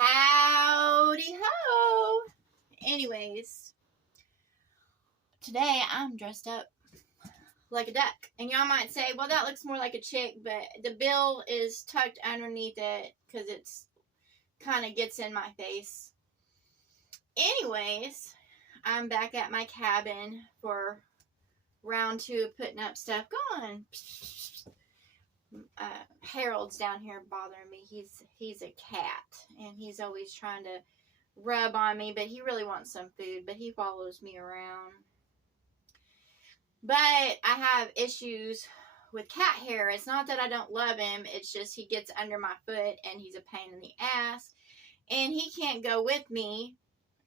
Howdy ho! Anyways, today I'm dressed up like a duck. And y'all might say, well, that looks more like a chick, but the bill is tucked underneath it because it's kind of gets in my face. Anyways, I'm back at my cabin for round 2 of putting up stuff. Go on. Harold's down here bothering me. He's a cat, and he's always trying to rub on me, but he really wants some food, but he follows me around. But I have issues with cat hair. It's not that I don't love him, it's just he gets under my foot and he's a pain in the ass, and he can't go with me.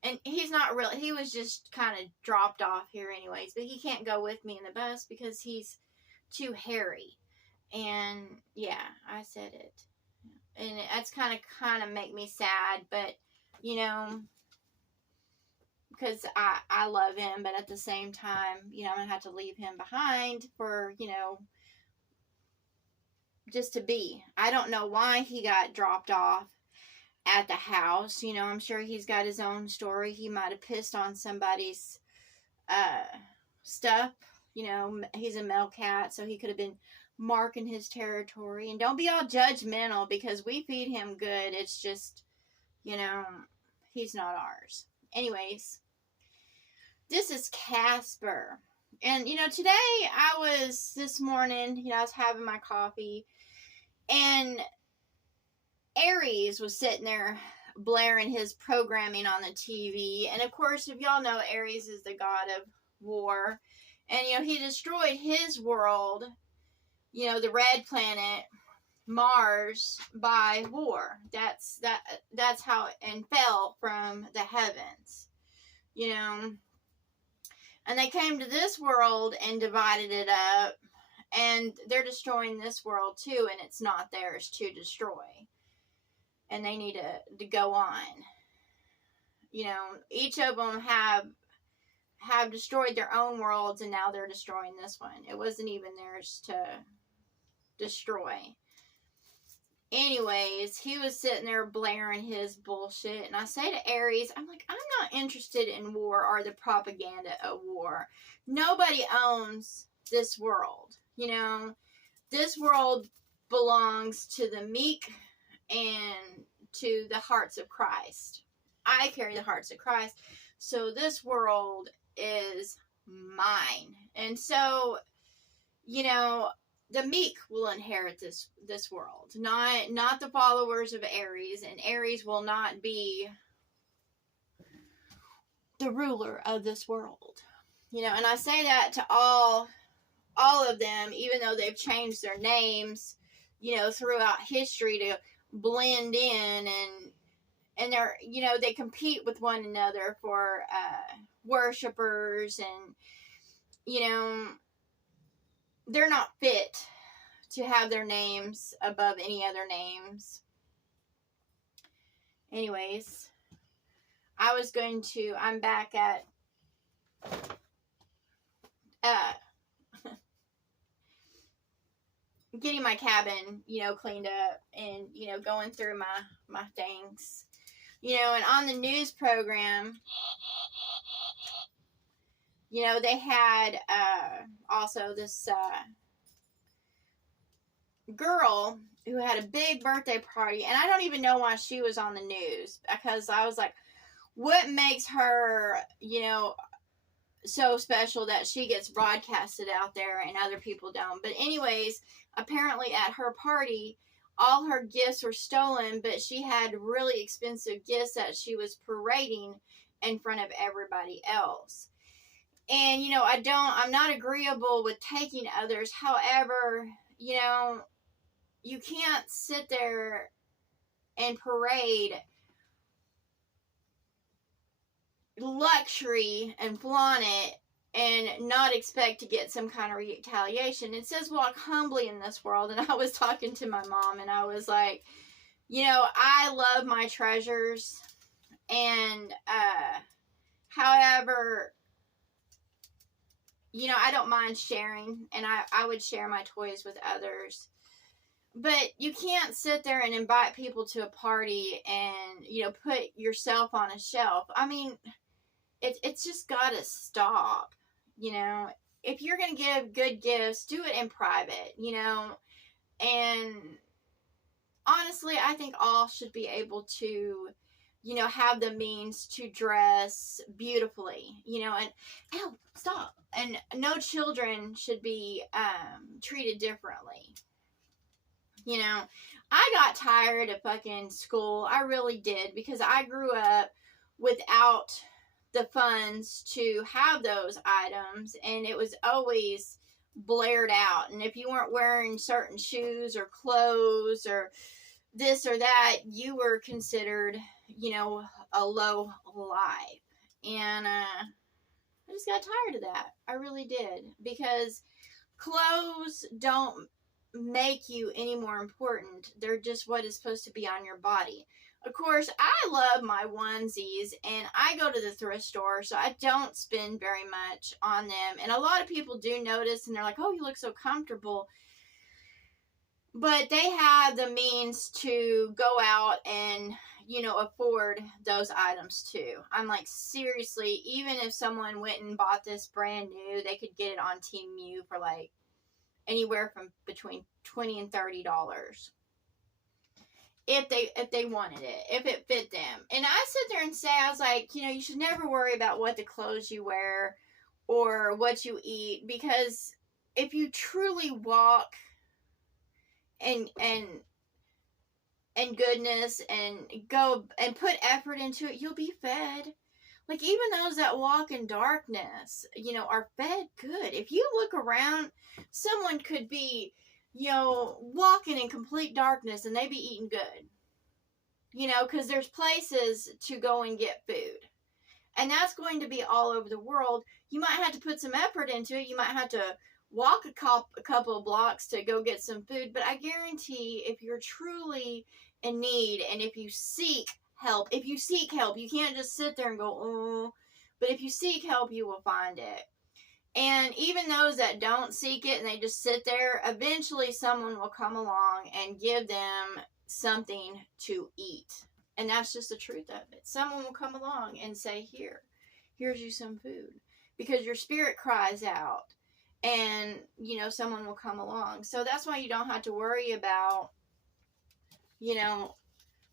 And he's not really, he was just kind of dropped off here anyways, but he can't go with me in the bus because he's too hairy. And yeah, I said it. And that's kind of make me sad, but you know, because I love him, but at the same time, you know, I'm going to have to leave him behind for, you know, just to be. I don't know why he got dropped off at the house. You know, I'm sure he's got his own story. He might have pissed on somebody's stuff. You know, he's a male cat, so he could have been marking his territory. And don't be all judgmental because we feed him good. It's just, you know, he's not ours. Anyways, this is Casper. And, you know, today this morning, you know, I was having my coffee, and Aries was sitting there blaring his programming on the TV. And, of course, if y'all know, Aries is the god of war. And, you know, he destroyed his world, you know, the red planet, Mars, by war. That's how, and fell from the heavens, you know. And they came to this world and divided it up, and they're destroying this world too, and it's not theirs to destroy. And they need to go on. You know, each of them have destroyed their own worlds, and now they're destroying this one. It wasn't even theirs to destroy. Anyways, he was sitting there blaring his bullshit, and I say to Aries, I'm like, I'm not interested in war or the propaganda of war. Nobody owns this world, you know. This world belongs to the meek and to the hearts of Christ. I carry the hearts of Christ, so this world is mine. And so, you know, the meek will inherit this world, not the followers of Aries, and Aries will not be the ruler of this world. You know, and I say that to all of them, even though they've changed their names, you know, throughout history to blend in, and they're, you know, they compete with one another for worshipers, and, you know, they're not fit to have their names above any other names. Anyways, I'm back at getting my cabin, you know, cleaned up, and, you know, going through my things. You know, and on the news program, you know, they had also this girl who had a big birthday party, and I don't even know why she was on the news, because I was like, what makes her, you know, so special that she gets broadcasted out there and other people don't? But anyways, apparently at her party, all her gifts were stolen, but she had really expensive gifts that she was parading in front of everybody else. And, you know, I'm not agreeable with taking others. However, you know, you can't sit there and parade luxury and flaunt it and not expect to get some kind of retaliation. It says walk humbly in this world. And I was talking to my mom, and I was like, you know, I love my treasures, and however, you know, I don't mind sharing, and I would share my toys with others. But you can't sit there and invite people to a party and, put yourself on a shelf. I mean, it's just got to stop, you know. If you're going to give good gifts, do it in private, and honestly, I think all should be able to, have the means to dress beautifully, and, ow, stop. And no children should be treated differently. I got tired of fucking school. I really did, because I grew up without the funds to have those items, and it was always blared out. And if you weren't wearing certain shoes or clothes or this or that, you were considered, a low life. And I just got tired of that. I really did, because clothes don't make you any more important. They're just what is supposed to be on your body. Of course, I love my onesies, and I go to the thrift store, so I don't spend very much on them. And a lot of people do notice, and they're like, oh, you look so comfortable. But they have the means to go out and, afford those items too. I'm like, seriously, even if someone went and bought this brand new, they could get it on Temu for like anywhere from between $20 and $30 if they wanted it, if it fit them. And I sit there and say, I was like, you should never worry about what the clothes you wear or what you eat, because if you truly walk and goodness and go and put effort into it, you'll be fed. Like, even those that walk in darkness, are fed good. If you look around, someone could be, walking in complete darkness and they be eating good. Because there's places to go and get food. And that's going to be all over the world. You might have to put some effort into it. You might have to walk a couple of blocks to go get some food. But I guarantee, if you're truly in need, and if you seek help, you can't just sit there and go, oh. But if you seek help, you will find it. And even those that don't seek it and they just sit there, eventually someone will come along and give them something to eat. And that's just the truth of it. Someone will come along and say, here's you some food. Because your spirit cries out. And, someone will come along. So that's why you don't have to worry about,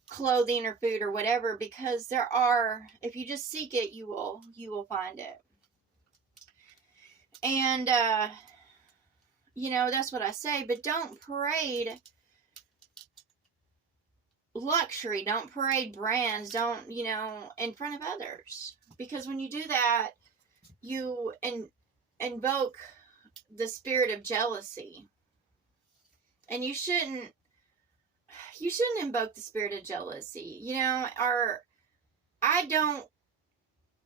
clothing or food or whatever. Because there are, if you just seek it, you will find it. And, that's what I say. But don't parade luxury. Don't parade brands. Don't, in front of others. Because when you do that, you invoke the spirit of jealousy. And you shouldn't invoke the spirit of jealousy. I don't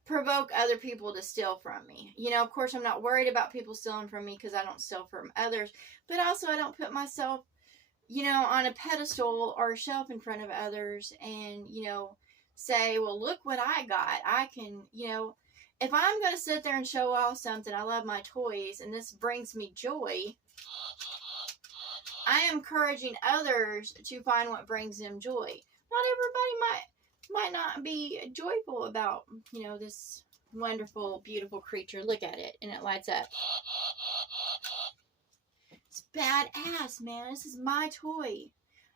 provoke other people to steal from me. Of course, I'm not worried about people stealing from me, because I don't steal from others. But also, I don't put myself, on a pedestal or a shelf in front of others and, say, well, look what I got. I can, if I'm going to sit there and show off something, I love my toys, and this brings me joy, I am encouraging others to find what brings them joy. Not everybody might not be joyful about, this wonderful, beautiful creature. Look at it, and it lights up. It's badass, man. This is my toy.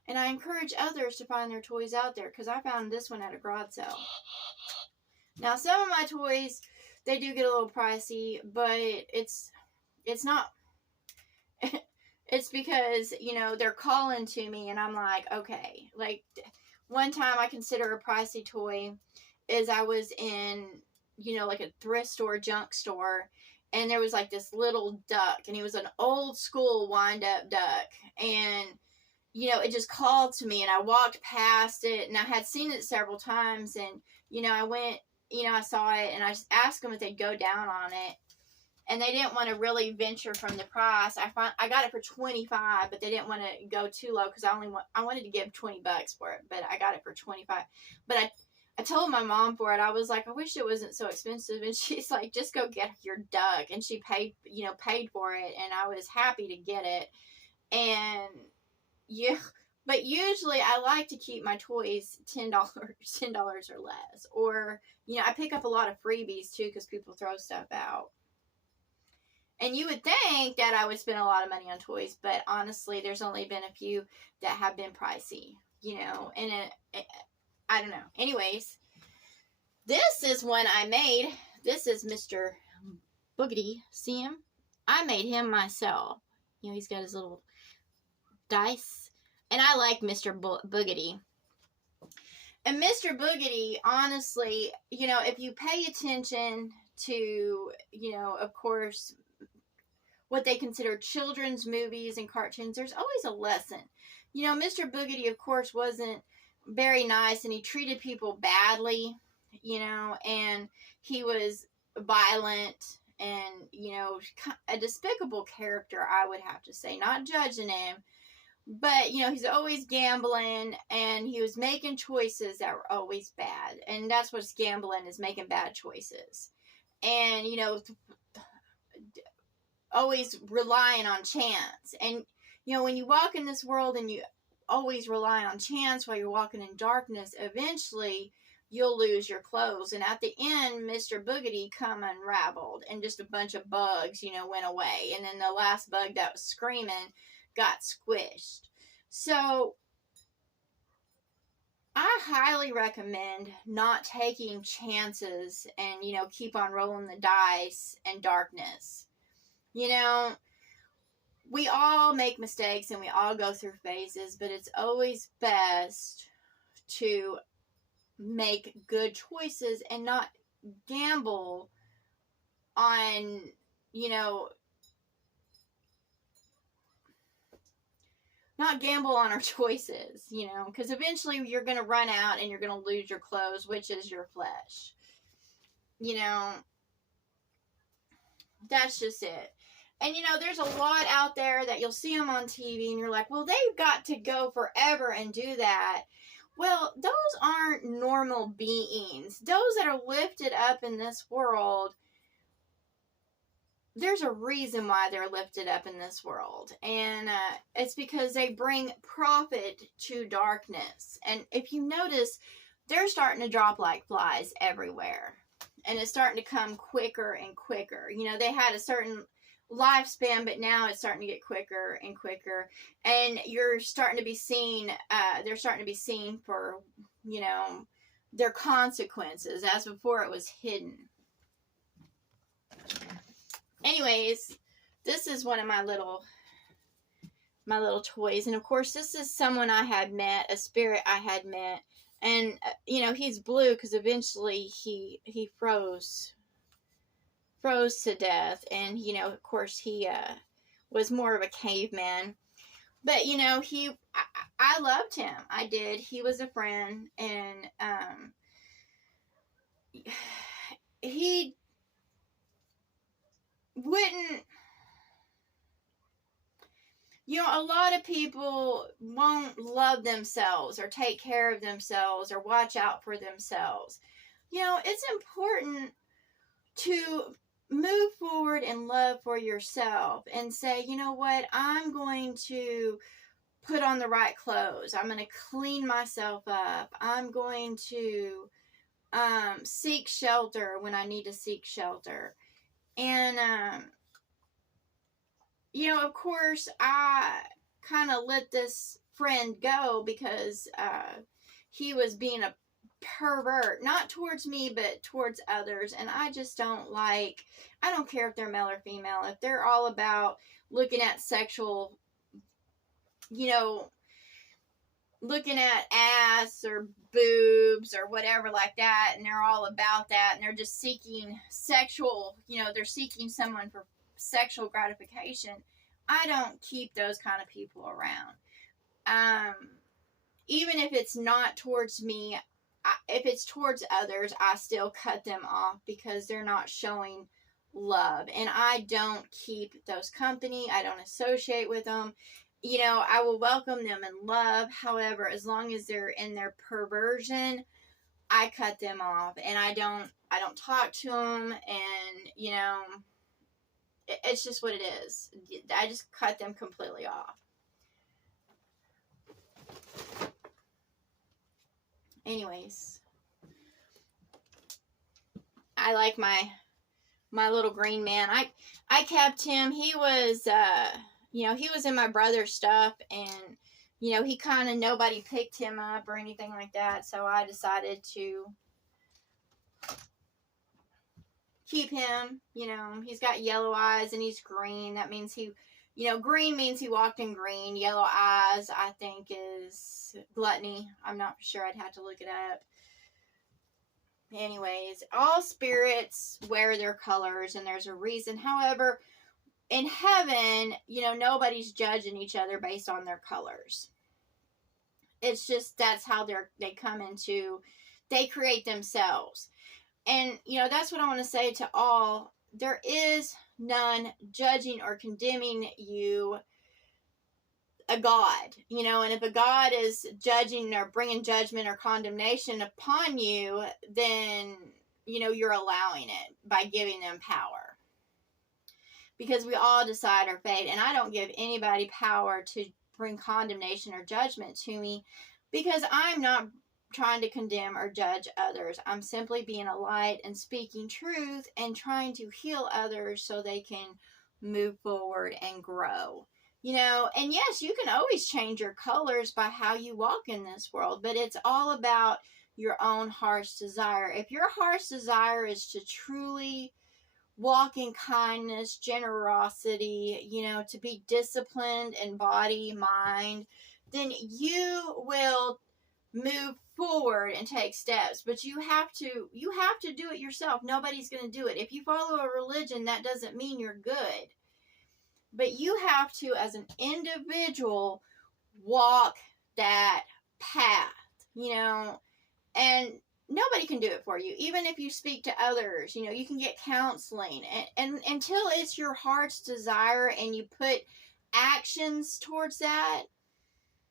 And I encourage others to find their toys out there, because I found this one at a garage sale. Now, some of my toys, they do get a little pricey, but it's not... It's because, they're calling to me, and I'm like, okay. Like, one time I consider a pricey toy is I was in, like a thrift store, junk store, and there was like this little duck, and he was an old school wind-up duck, and, it just called to me, and I walked past it, and I had seen it several times, and, I went, I saw it, and I just asked them if they'd go down on it. And they didn't want to really venture from the price. I got it for $25, but they didn't want to go too low, because I wanted to give $20 for it, but I got it for $25. But I told my mom for it. I was like, I wish it wasn't so expensive, and she's like, just go get your duck. And she paid for it, and I was happy to get it. And Yeah, but usually I like to keep my toys $10 or less. Or, I pick up a lot of freebies too because people throw stuff out. And you would think that I would spend a lot of money on toys, but honestly, there's only been a few that have been pricey, and I don't know. Anyways, this is one I made. This is Mr. Boogedy. See him? I made him myself. He's got his little dice. And I like Mr. Boogedy. And Mr. Boogedy, honestly, if you pay attention to, of course, what they consider children's movies and cartoons, there's always a lesson. Mr. Boogedy, of course, wasn't very nice, and he treated people badly, and he was violent and, a despicable character, I would have to say. Not judging him, but, he's always gambling, and he was making choices that were always bad. And that's what's gambling, is making bad choices. And, always relying on chance. And, when you walk in this world and you always rely on chance while you're walking in darkness, eventually you'll lose your clothes. And at the end, Mr. Boogedy come unraveled, and just a bunch of bugs, went away. And then the last bug that was screaming got squished. So I highly recommend not taking chances and, keep on rolling the dice in darkness. We all make mistakes and we all go through phases, but it's always best to make good choices and not gamble on, not gamble on our choices, because eventually you're going to run out and you're going to lose your clothes, which is your flesh. That's just it. And, there's a lot out there that you'll see them on TV and you're like, well, they've got to go forever and do that. Well, those aren't normal beings. Those that are lifted up in this world, there's a reason why they're lifted up in this world. And it's because they bring profit to darkness. And if you notice, they're starting to drop like flies everywhere. And it's starting to come quicker and quicker. They had a certain lifespan, but now it's starting to get quicker and quicker. And you're starting to be seen, they're starting to be seen for, their consequences, as before it was hidden. Anyways, this is one of my little toys. And of course, this is someone I had met, a spirit I had met. And, he's blue because eventually he froze to death. And, of course, he was more of a caveman. But, I loved him. I did. He was a friend. And he wouldn't... a lot of people won't love themselves or take care of themselves or watch out for themselves. It's important to move forward in love for yourself and say, you know what, I'm going to put on the right clothes. I'm going to clean myself up. I'm going to seek shelter when I need to seek shelter. And, of course, I kind of let this friend go because he was being a pervert, not towards me, but towards others. And I just don't like, I don't care if they're male or female, if they're all about looking at sexual, looking at ass or boobs or whatever like that, and they're all about that, and they're just seeking sexual, they're seeking someone for sexual gratification. I don't keep those kind of people around. Even if it's not towards me, if it's towards others, I still cut them off because they're not showing love. And I don't keep those company. I don't associate with them. I will welcome them in love. However, as long as they're in their perversion, I cut them off. And I don't talk to them. And, it's just what it is. I just cut them completely off. anyways, I like my little green man. I kept him. He was he was in my brother's stuff, and he kind of, nobody picked him up or anything like that, so I decided to keep him. He's got yellow eyes and he's green. That means green means he walked in green. Yellow eyes, I think, is gluttony. I'm not sure. I'd have to look it up. Anyways, all spirits wear their colors, and there's a reason. However, in heaven, nobody's judging each other based on their colors. It's just, that's how they create themselves. And, that's what I want to say to all. There is none judging or condemning you, a God, and if a God is judging or bringing judgment or condemnation upon you, then, you're allowing it by giving them power. Because we all decide our fate, and I don't give anybody power to bring condemnation or judgment to me, because I'm not trying to condemn or judge others. I'm simply being a light and speaking truth and trying to heal others so they can move forward and grow. And yes, you can always change your colors by how you walk in this world, but it's all about your own heart's desire. If your heart's desire is to truly walk in kindness, generosity, to be disciplined in body, mind, then you will move forward and take steps. But you have to do it yourself. Nobody's going to do it. If you follow a religion, that doesn't mean you're good. But you have to, as an individual, walk that path, and nobody can do it for you. Even if you speak to others, you can get counseling. And until it's your heart's desire and you put actions towards that,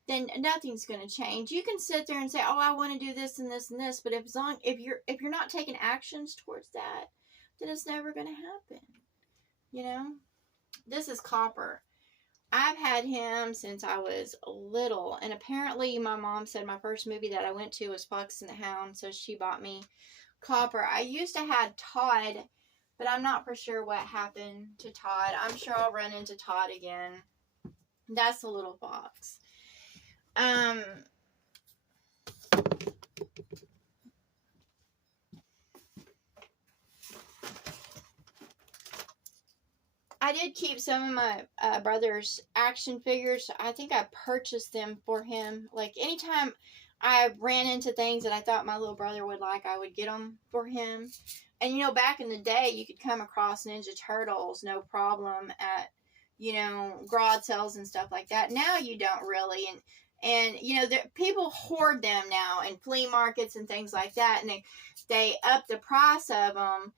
then nothing's going to change. You can sit there and say, oh, I want to do this and this and this. But if you're not taking actions towards that, then it's never going to happen. This is Copper. I've had him since I was little, and apparently my mom said my first movie that I went to was Fox and the Hound, so she bought me Copper. I used to have Todd, but I'm not for sure what happened to Todd. I'm sure I'll run into Todd again. That's the little fox. I did keep some of my brother's action figures. I think I purchased them for him. Like, anytime I ran into things that I thought my little brother would like, I would get them for him. And, back in the day, you could come across Ninja Turtles, no problem, at, garage sales and stuff like that. Now you don't really. And people hoard them now in flea markets and things like that. And they up the price of them.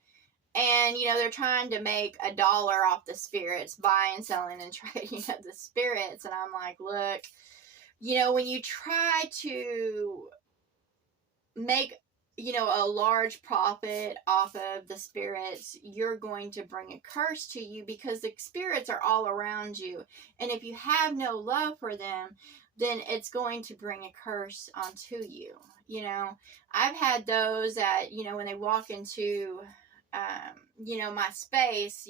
And, they're trying to make $1 off the spirits, buying, selling, and trading of the spirits. And I'm like, look, when you try to make, a large profit off of the spirits, you're going to bring a curse to you, because the spirits are all around you. And if you have no love for them, then it's going to bring a curse onto you. I've had those that, when they walk into my space,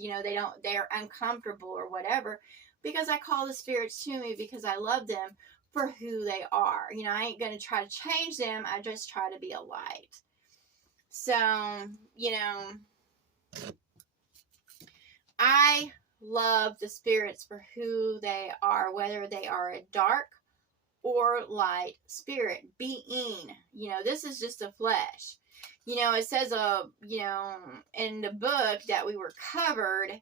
they're uncomfortable or whatever, because I call the spirits to me because I love them for who they are. I ain't going to try to change them. I just try to be a light. So, I love the spirits for who they are, whether they are a dark or light spirit being. This is just a flesh. It says, in the book that we were covered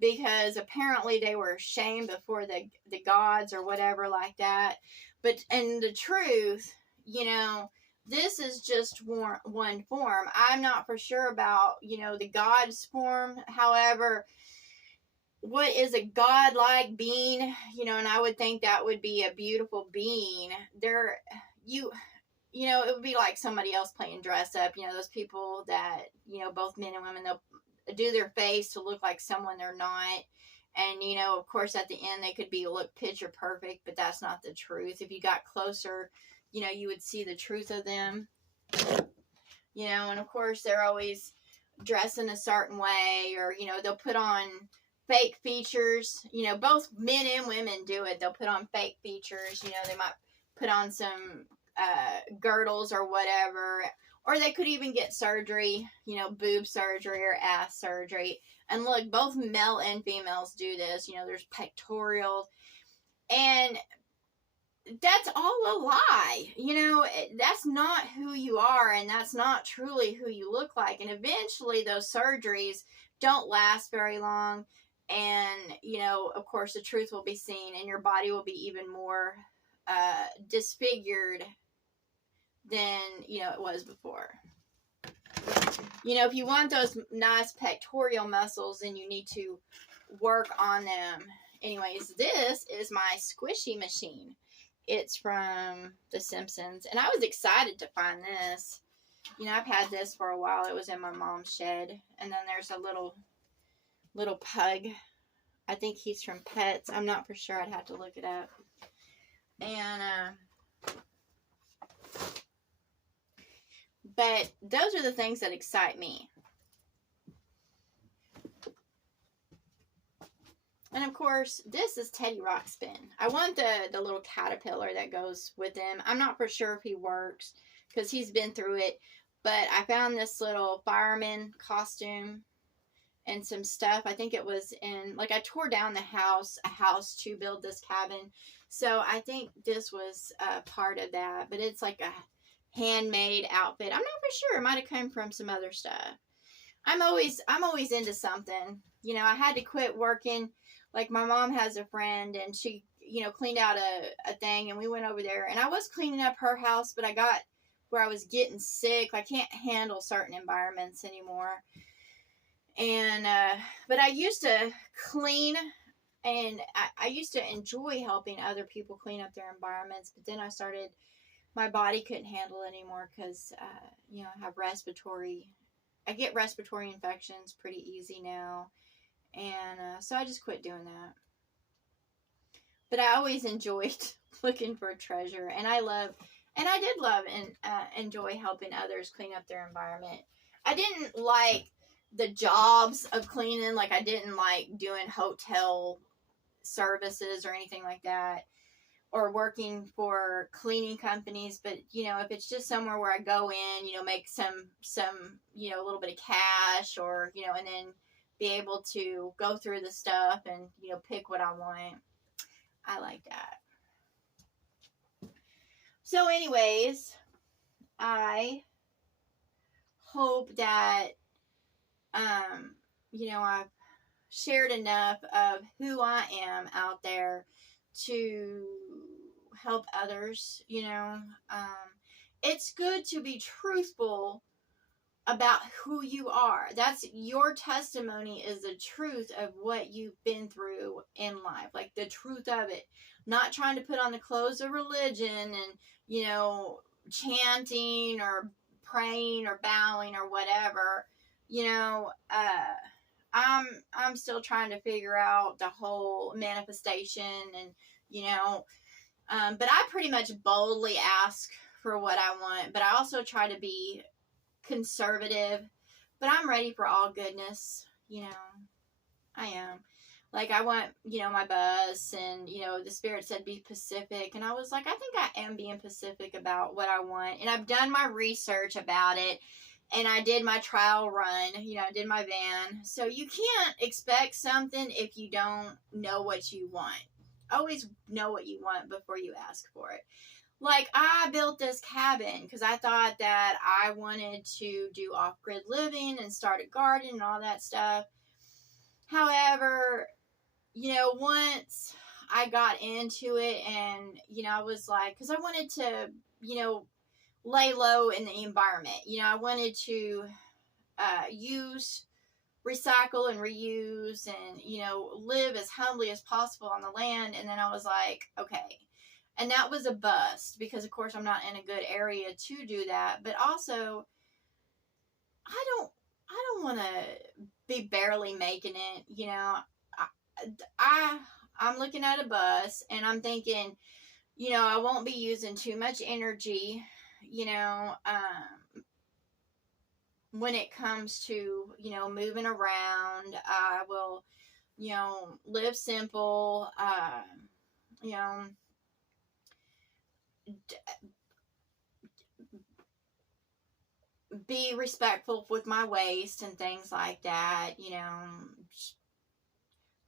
because apparently they were shamed before the gods or whatever like that. But, and the truth, this is just one form. I'm not for sure about, the God's form. However, what is a godlike being? And I would think that would be a beautiful being. It would be like somebody else playing dress up. Those people that, both men and women, they'll do their face to look like someone they're not. And, of course, at the end, they could look picture perfect, but that's not the truth. If you got closer, you would see the truth of them. You know, and of course they're always dressed in a certain way, or, you know, they'll put on fake features. You know, both men and women do it. They'll put on fake features. You know, they might put on some girdles or whatever. Or they could even get surgery, you know, boob surgery or ass surgery. And look, both male and females do this. You know, there's pectoral. And that's all a lie. You know, that's not who you are, and that's not truly who you look like. And eventually those surgeries don't last very long. And, you know, of course, the truth will be seen, and your body will be even more disfigured than, you know, it was before. You know, if you want those nice pectoral muscles, then you need to work on them. Anyways, this is my squishy machine. It's from The Simpsons, and I was excited to find this. You know, I've had this for a while. It was in my mom's shed. And then there's a little pug. I think he's from Pets. I'm not for sure. I'd have to look it up. And but those are the things that excite me. And of course, this is Teddy Ruxpin. I want the little caterpillar that goes with him. I'm not for sure if he works because he's been through it. But I found this little fireman costume and some stuff. I think it was in, like, I tore down a house to build this cabin. So I think this was part of that. But it's like a handmade outfit. I'm not for sure. It might have come from some other stuff. I'm always into something. You know, I had to quit working. Like, my mom has a friend, and she, you know, cleaned out a thing, and we went over there. And I was cleaning up her house, but I got where I was getting sick. I can't handle certain environments anymore. And, but I used to clean, and I used to enjoy helping other people clean up their environments. But then my body couldn't handle it anymore because, you know, I get respiratory infections pretty easy now. And so I just quit doing that. But I always enjoyed looking for treasure. And I did love and enjoy helping others clean up their environment. I didn't like the jobs of cleaning. Like, I didn't like doing hotel services or anything like that, or working for cleaning companies. But, you know, if it's just somewhere where I go in, you know, make some, you know, a little bit of cash, or, you know, and then be able to go through the stuff and, you know, pick what I want. I like that. So anyways, I hope that, you know, I've shared enough of who I am out there to help others. You know, it's good to be truthful about who you are. That's your testimony, is the truth of what you've been through in life, like the truth of it. Not trying to put on the clothes of religion and, you know, chanting or praying or bowing or whatever. You know, I'm still trying to figure out the whole manifestation, and, you know, but I pretty much boldly ask for what I want, but I also try to be conservative. But I'm ready for all goodness. You know, I am. Like, I want, you know, my bus, and, you know, the Spirit said be Pacific, and I was like, I think I am being Pacific about what I want, and I've done my research about it, and I did my trial run, you know, I did my van. So you can't expect something if you don't know what you want. Always know what you want before you ask for it. Like, I built this cabin because I thought that I wanted to do off-grid living and start a garden and all that stuff. However, you know, once I got into it, and, you know, I was like, because I wanted to, you know, lay low in the environment. You know, I wanted to recycle and reuse, and, you know, live as humbly as possible on the land. And then I was like, okay. And that was a bust because, of course, I'm not in a good area to do that. But also, I don't want to be barely making it. You know, I'm looking at a bus, and I'm thinking, you know, I won't be using too much energy. you know, when it comes to, you know, moving around, I will, you know, live simple, you know, be respectful with my waist and things like that, you know.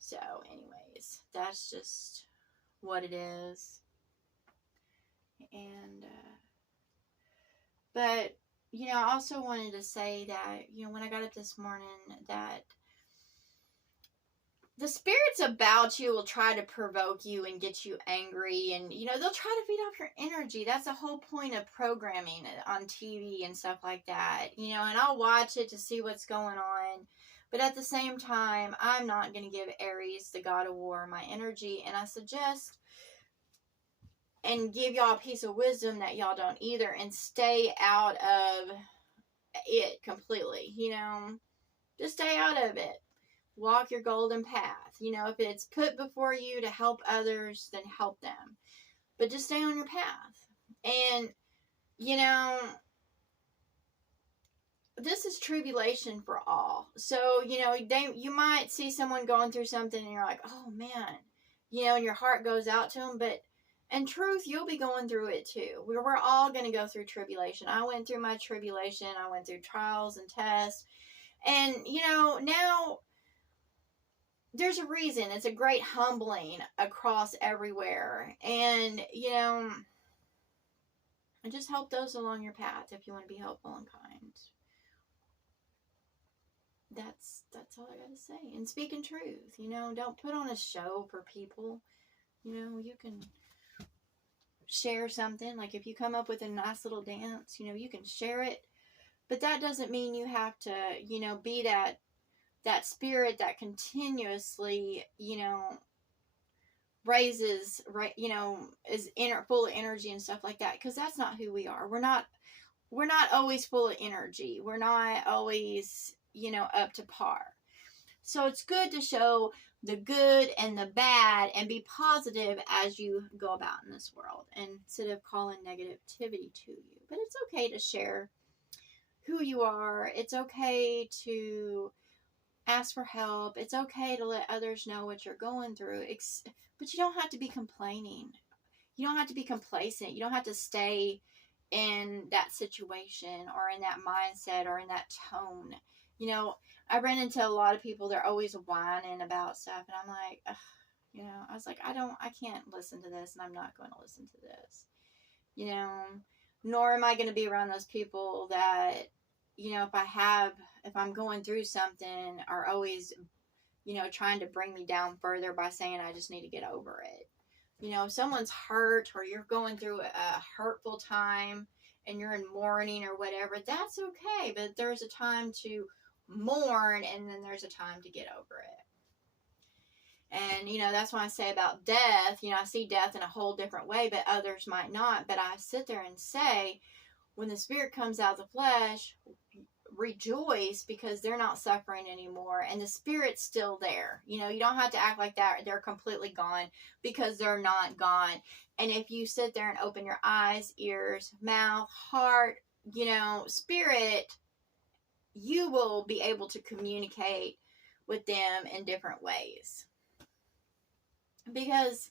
So, anyways, that's just what it is. And, but, you know, I also wanted to say that, you know, when I got up this morning, that the spirits about you will try to provoke you and get you angry, and you know they'll try to feed off your energy. That's the whole point of programming on TV and stuff like that, you know. And I'll watch it to see what's going on, but at the same time, I'm not going to give Aries, the god of war, my energy. And I suggest and give y'all a piece of wisdom that y'all don't either, and stay out of it completely, you know. Just stay out of it. Walk your golden path. You know, if it's put before you to help others, then help them. But just stay on your path. And, you know, this is tribulation for all. So, you know, you might see someone going through something and you're like, oh man, you know, and your heart goes out to them. But in truth, you'll be going through it too. We're all going to go through tribulation. I went through my tribulation. I went through trials and tests. And, you know, now there's a reason. It's a great humbling across everywhere. And, you know, just help those along your path if you want to be helpful and kind. That's all I gotta say. And speaking truth, you know, don't put on a show for people. You know, you can share something. Like if you come up with a nice little dance, you know, you can share it. But that doesn't mean you have to, you know, be that spirit that continuously, you know, raises, right, you know, is full of energy and stuff like that, because that's not who we are. We're not always full of energy. We're not always, you know, up to par. So it's good to show the good and the bad and be positive as you go about in this world, instead of calling negativity to you. But it's okay to share who you are. It's okay to ask for help. It's okay to let others know what you're going through. But you don't have to be complaining. You don't have to be complacent. You don't have to stay in that situation or in that mindset or in that tone. You know, I ran into a lot of people, they're always whining about stuff, and I'm like, ugh, you know, I was like, I can't listen to this, and I'm not going to listen to this. You know, nor am I going to be around those people that, you know, if I'm going through something, are always, you know, trying to bring me down further by saying I just need to get over it. You know, if someone's hurt or you're going through a hurtful time and you're in mourning or whatever, that's okay. But there's a time to mourn, and then there's a time to get over it. And, you know, that's why I say about death, you know, I see death in a whole different way, but others might not. But I sit there and say, when the spirit comes out of the flesh, rejoice, because they're not suffering anymore and the spirit's still there. You know, you don't have to act like that they're completely gone, because they're not gone. And if you sit there and open your eyes, ears, mouth, heart, you know, spirit, you will be able to communicate with them in different ways, because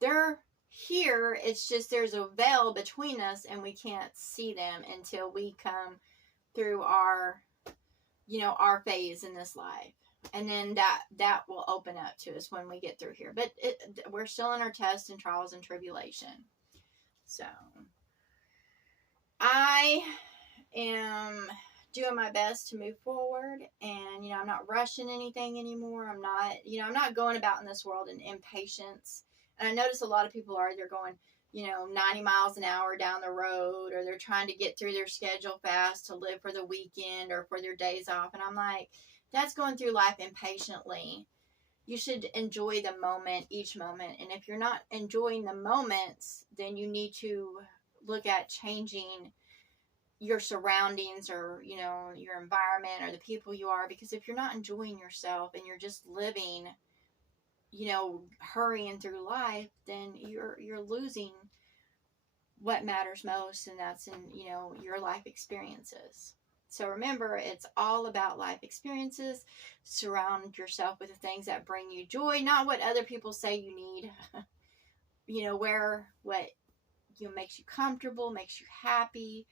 they're here. It's just there's a veil between us and we can't see them until we come through our, you know, our phase in this life. And then that will open up to us when we get through here. But we're still in our tests and trials and tribulation. So I am doing my best to move forward, and, you know, I'm not rushing anything anymore. I'm not going about in this world in impatience. And I notice a lot of people they're going, you know, 90 miles an hour down the road, or they're trying to get through their schedule fast to live for the weekend or for their days off. And I'm like, that's going through life impatiently. You should enjoy the moment, each moment. And if you're not enjoying the moments, then you need to look at changing your surroundings, or, you know, your environment, or the people you are. Because if you're not enjoying yourself and you're just living, you know, hurrying through life, then you're losing what matters most, and that's in, your life experiences. So remember, it's all about life experiences. Surround yourself with the things that bring you joy, not what other people say you need. Wear what makes you comfortable, makes you happy,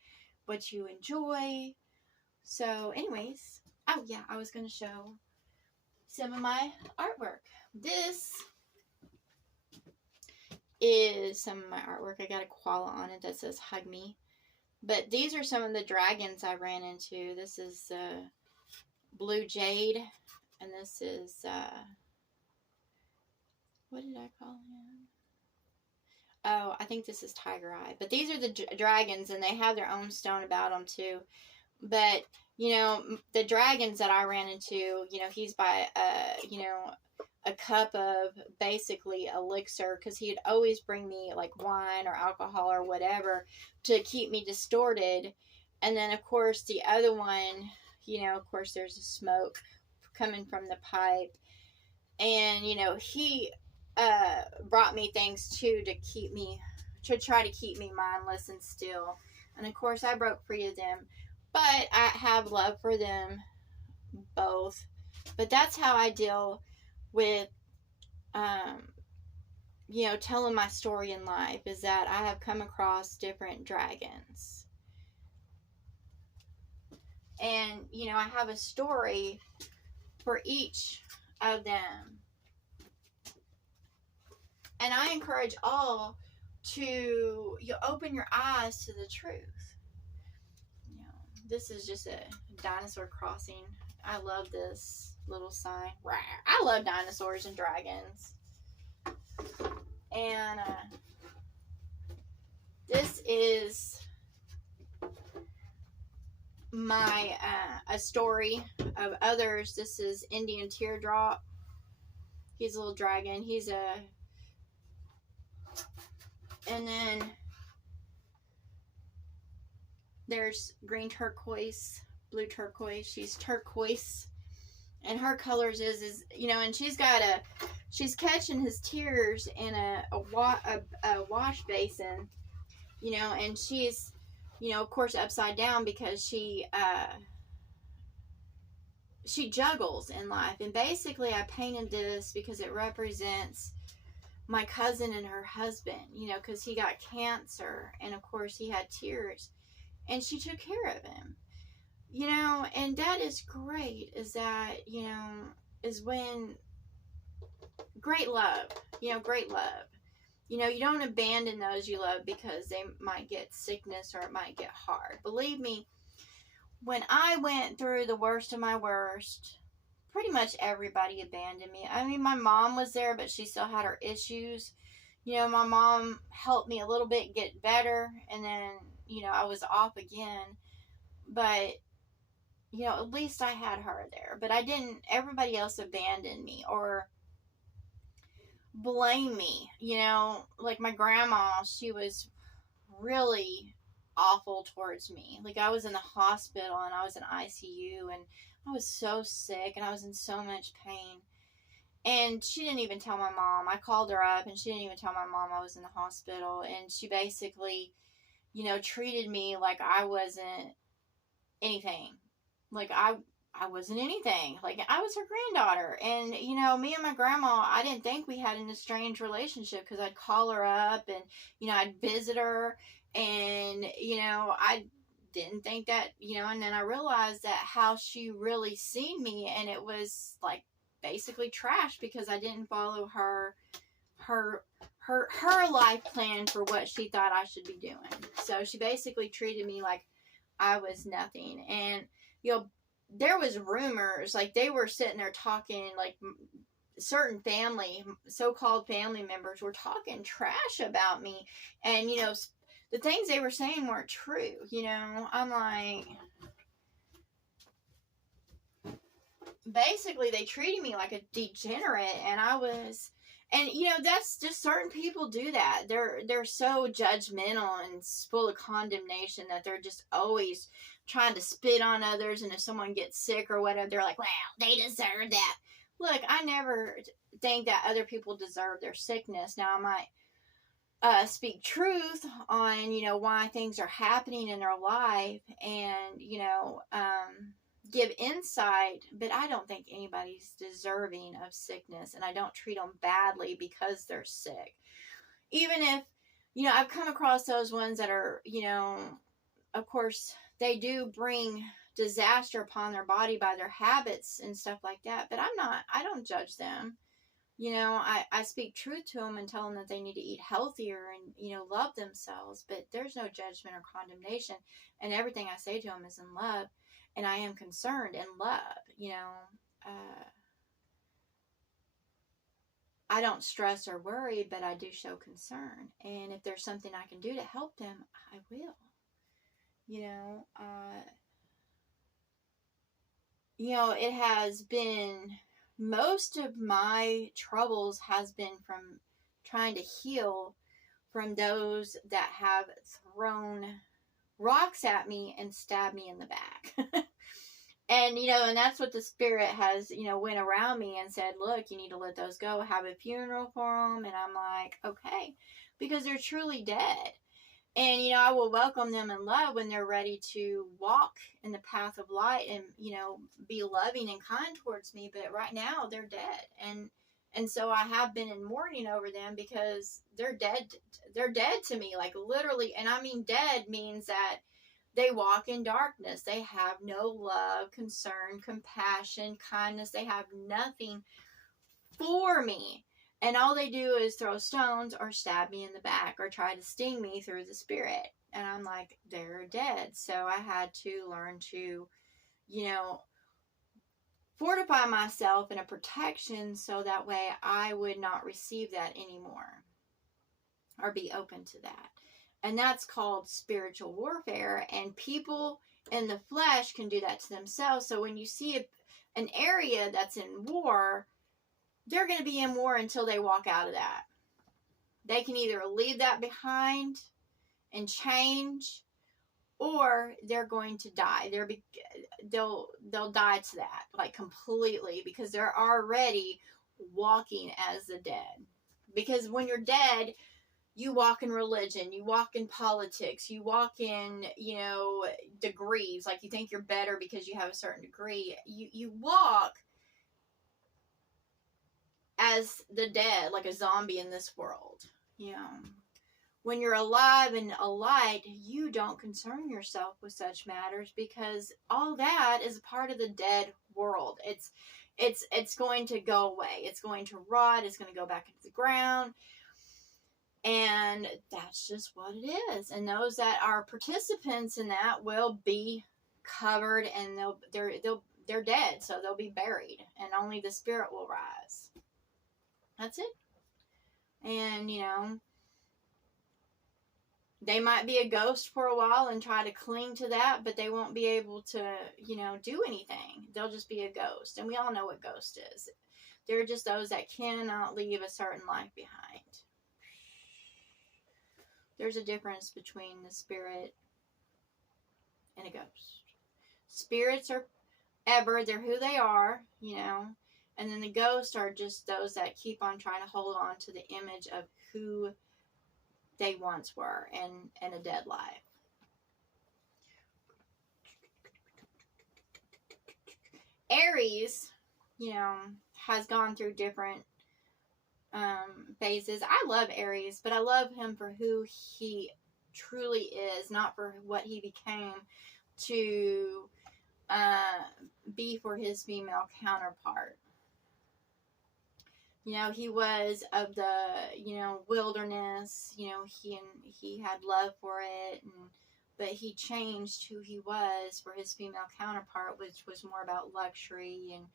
what you enjoy. So anyways, oh yeah, I was going to show some of my artwork. This is some of my artwork. I got a koala on it that says hug me. But these are some of the dragons I ran into. This is Blue Jade. And this is, what did I call him? Oh, I think this is Tiger Eye. But these are the dragons, and they have their own stone about them too. But, the dragons that I ran into, he's by, a cup of basically elixir, because he'd always bring me like wine or alcohol or whatever to keep me distorted. And then of course the other one, of course there's a smoke coming from the pipe, and he brought me things too to try to keep me mindless and still. And of course I broke free of them, but I have love for them both. But that's how I deal with telling my story in life, is that I have come across different dragons, and I have a story for each of them, and I encourage all to open your eyes to the truth. This is just a dinosaur crossing. I love this little sign. I love dinosaurs and dragons. And this is my a story of others. This is Indian Teardrop. He's a little dragon. And then there's green turquoise, blue turquoise. She's turquoise. And her colors is and she's catching his tears in a wash basin, and she's, of course upside down, because she juggles in life. And basically I painted this because it represents my cousin and her husband, because he got cancer, and of course he had tears, and she took care of him. And that is great, is that, is when great love, great love. You don't abandon those you love because they might get sickness or it might get hard. Believe me, when I went through the worst of my worst, pretty much everybody abandoned me. I mean, my mom was there, but she still had her issues. My mom helped me a little bit get better, and then, I was off again. But at least I had her there. But I didn't, everybody else abandoned me or blame me. Like my grandma, she was really awful towards me. Like I was in the hospital and I was in ICU and I was so sick and I was in so much pain. And she didn't even tell my mom. I called her up and she didn't even tell my mom I was in the hospital. And she basically, treated me like I wasn't anything. Like I wasn't anything. Like I was her granddaughter. And, me and my grandma, I didn't think we had an estranged relationship, because I'd call her up and, I'd visit her, and, I didn't think that, and then I realized that how she really seen me, and it was like basically trash, because I didn't follow her life plan for what she thought I should be doing. So she basically treated me like I was nothing. And, there was rumors, like they were sitting there talking, like certain so-called family members were talking trash about me. And, the things they were saying weren't true. I'm like, basically they treated me like a degenerate, and I was, and that's just, certain people do that. They're so judgmental and full of condemnation that they're just always trying to spit on others, and if someone gets sick or whatever, they're like, well, they deserve that. Look, I never think that other people deserve their sickness. Now, speak truth on, why things are happening in their life, and, give insight. But I don't think anybody's deserving of sickness, and I don't treat them badly because they're sick. Even if, I've come across those ones that are, of course, they do bring disaster upon their body by their habits and stuff like that. But I don't judge them. I speak truth to them and tell them that they need to eat healthier and, love themselves. But there's no judgment or condemnation. And everything I say to them is in love. And I am concerned in love. I don't stress or worry, but I do show concern. And if there's something I can do to help them, I will. It has been, most of my troubles has been from trying to heal from those that have thrown rocks at me and stabbed me in the back. And, and that's what the Spirit has, went around me and said, look, you need to let those go, have a funeral for them. And I'm like, okay, because they're truly dead. And, I will welcome them in love when they're ready to walk in the path of light and, be loving and kind towards me. But right now they're dead. And so I have been in mourning over them because they're dead. They're dead to me, like literally. And I mean, dead means that they walk in darkness. They have no love, concern, compassion, kindness. They have nothing for me. And all they do is throw stones or stab me in the back or try to sting me through the Spirit. And I'm like, they're dead. So I had to learn to, fortify myself in a protection so that way I would not receive that anymore or be open to that. And that's called spiritual warfare. And people in the flesh can do that to themselves. So when you see an area that's in war, they're going to be in war until they walk out of that. They can either leave that behind and change, or they're going to die. They'll die to that, like completely, because they're already walking as the dead. Because when you're dead, you walk in religion, you walk in politics, you walk in, degrees. Like you think you're better because you have a certain degree. You walk as the dead, like a zombie in this world. When you're alive and a light, you don't concern yourself with such matters because all that is a part of the dead world. It's going to go away. It's going to rot. It's going to go back into the ground. And that's just what it is. And those that are participants in that will be covered, and they're dead, so they'll be buried, and only the Spirit will rise. That's it. And, they might be a ghost for a while and try to cling to that, but they won't be able to, do anything. They'll just be a ghost. And we all know what ghost is. They're just those that cannot leave a certain life behind. There's a difference between the spirit and a ghost. Spirits are they're who they are, and then the ghosts are just those that keep on trying to hold on to the image of who they once were in a dead life. Aries, has gone through different phases. I love Aries, but I love him for who he truly is, not for what he became to be for his female counterpart. He was of the, wilderness, he had love for it, but he changed who he was for his female counterpart, which was more about luxury and,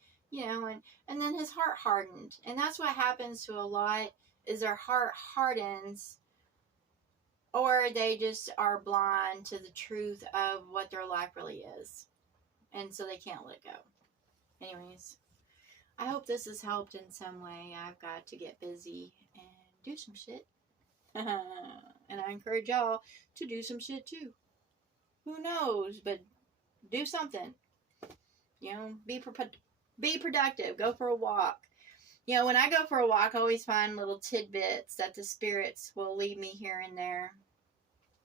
and then his heart hardened. And that's what happens to a lot, is their heart hardens, or they just are blind to the truth of what their life really is. And so they can't let go. Anyways, I hope this has helped in some way. I've got to get busy and do some shit. And I encourage y'all to do some shit too. Who knows? But do something. Be productive. Go for a walk. You know, when I go for a walk, I always find little tidbits that the spirits will lead me here and there.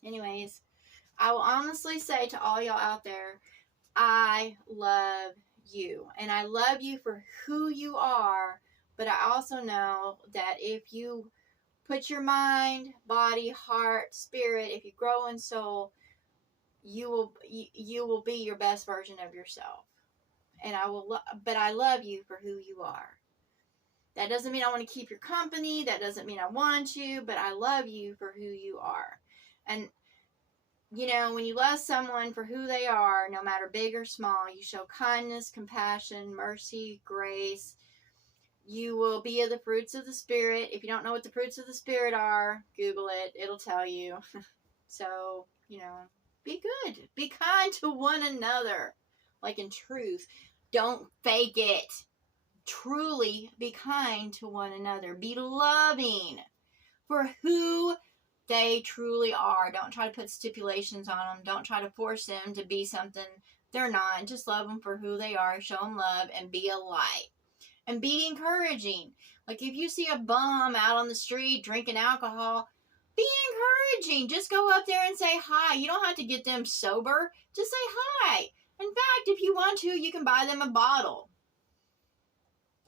Anyways, I will honestly say to all y'all out there, I love you. And I love you for who you are. But I also know that if you put your mind, body, heart, spirit, if you grow in soul, you will be your best version of yourself. And but I love you for who you are. That doesn't mean I want to keep your company. That doesn't mean I want you, but I love you for who you are. And you know, when you love someone for who they are, no matter big or small, you show kindness, compassion, mercy, grace. You will be of the fruits of the Spirit. If you don't know what the fruits of the Spirit are, Google it. It'll tell you. So, you know, be good. Be kind to one another. Like in truth. Don't fake it. Truly be kind to one another. Be loving for who they truly are. Don't try to put stipulations on them. Don't try to force them to be something they're not. Just love them for who they are. Show them love and be a light. And be encouraging. Like if you see a bum out on the street drinking alcohol, be encouraging. Just go up there and say hi. You don't have to get them sober. Just say hi. In fact, if you want to, you can buy them a bottle.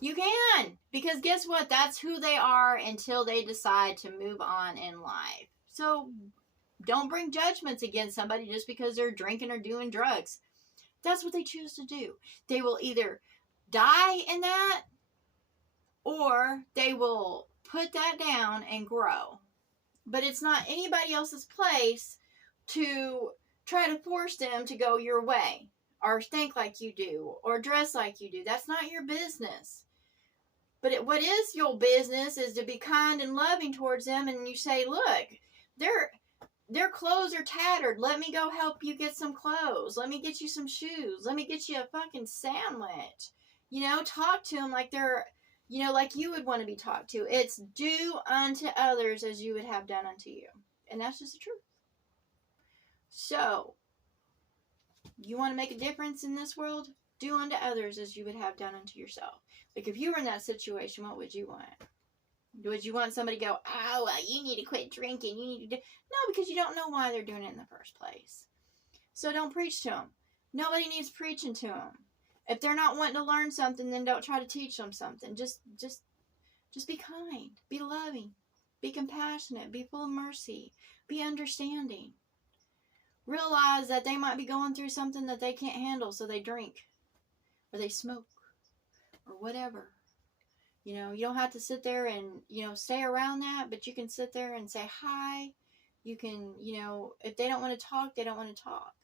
You can. Because guess what? That's who they are until they decide to move on in life. So don't bring judgments against somebody just because they're drinking or doing drugs. That's what they choose to do. They will either die in that, or they will put that down and grow. But it's not anybody else's place to try to force them to go your way, or think like you do, or dress like you do. That's not your business. But what is your business is to be kind and loving towards them, and you say, look, their clothes are tattered. Let me go help you get some clothes. Let me get you some shoes. Let me get you a fucking sandwich. You know, talk to them like they're, you know, like you would want to be talked to. It's do unto others as you would have done unto you. And that's just the truth. So, you want to make a difference in this world? Do unto others as you would have done unto yourself. Like if you were in that situation, what would you want? Would you want somebody to go, oh, well, you need to quit drinking. You need to do... No, because you don't know why they're doing it in the first place. So don't preach to them. Nobody needs preaching to them. If they're not wanting to learn something, then don't try to teach them something. Just be kind. Be loving. Be compassionate. Be full of mercy. Be understanding. Realize that they might be going through something that they can't handle, so they drink. Or they smoke. Or whatever. You know, you don't have to sit there and, you know, stay around that, but you can sit there and say hi. You can, you know, if they don't want to talk, they don't want to talk.